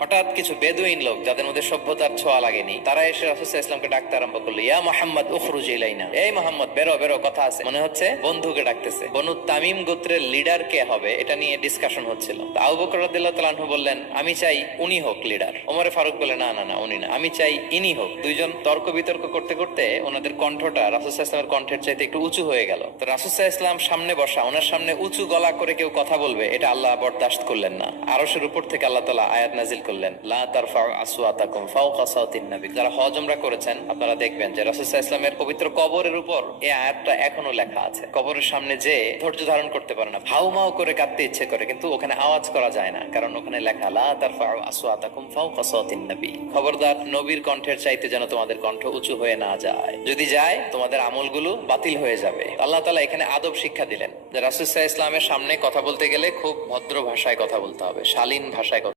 হঠাৎ কিছু বেদুইন লোক যাদের মধ্যে সভ্যতার ছোঁয়া লাগেনি, তারা এসে রাসূল সাল্লাল্লাহু আলাইহি ওয়াসাল্লামকে ডাকতে আরম্ভ করলো, ইয়া মুহাম্মদ উখরুজ ইলাইনা, এই মুহাম্মদ বেরো বেরো, কথা আছে। মনে হচ্ছে বন্ধুকে ডাকতেছে। বনু তামিম গোত্রের লিডার কে হবে এটা নিয়ে ডিসকাশন হচ্ছিল। তো আবু বকর রাদিয়াল্লাহু তাআলা আনহু বললেন, আমি চাই উনি হোক লিডার। ওমরে ফারুক বললেন, না না না, উনি না, আমি চাই ইনি হোক। দুইজন তর্ক বিতর্ক করতে করতে ওনাদের কণ্ঠটা রাসূল সাল্লাল্লাহু আলাইহি ওয়াসাল্লামের কণ্ঠের চাইতে একটু উঁচু হয়ে গেল। তো রাসূল সাল্লাল্লাহু আলাইহি ওয়াসাল্লাম সামনে বসা, ওনার সামনে উঁচু গলা করে কেউ কথা বলবে এটা আল্লাহ বরদাশত করলেন না। আরশের উপর থেকে আল্লাহ তাআলা আয়াত নাজিল করলেন, লা তারফাউ আসওয়াতাকুম ফাওকা সাওতিন নবী। যারা হজ উমরা করেছেন আপনারা দেখবেন যে রাসূল সাল্লাল্লাহু আলাইহি ওয়াসাল্লামের পবিত্র কবরের উপর এই আয়াতটা এখনো লেখা আছে। কবরের সামনে যে ধৈর্য ধারণ করতে পারে না, হাউমাউ করে কাঁদতে ইচ্ছে করে, কিন্তু ওখানে আওয়াজ করা যায় না, কারণ ওখানে লেখা লা তারফাউ আসওয়াতাকুম ফাওকা সাওতিন নবী। খবরদার নবীর কণ্ঠের চাইতে যেন তোমাদের কণ্ঠ উঁচু হয়ে না যায়। যদি যায় তোমাদের আমলগুলো বাতিল হয়ে যাবে। আল্লাহ তাআলা এখানে আদব শিক্ষা দিলেন যে রাসূল সাল্লাল্লাহু আলাইহি ওয়াসাল্লামের সামনে কথা বলতে গেলে খুব ভদ্র ভাষায় কথা বলতে হবে, শালীন ভাষায় কথা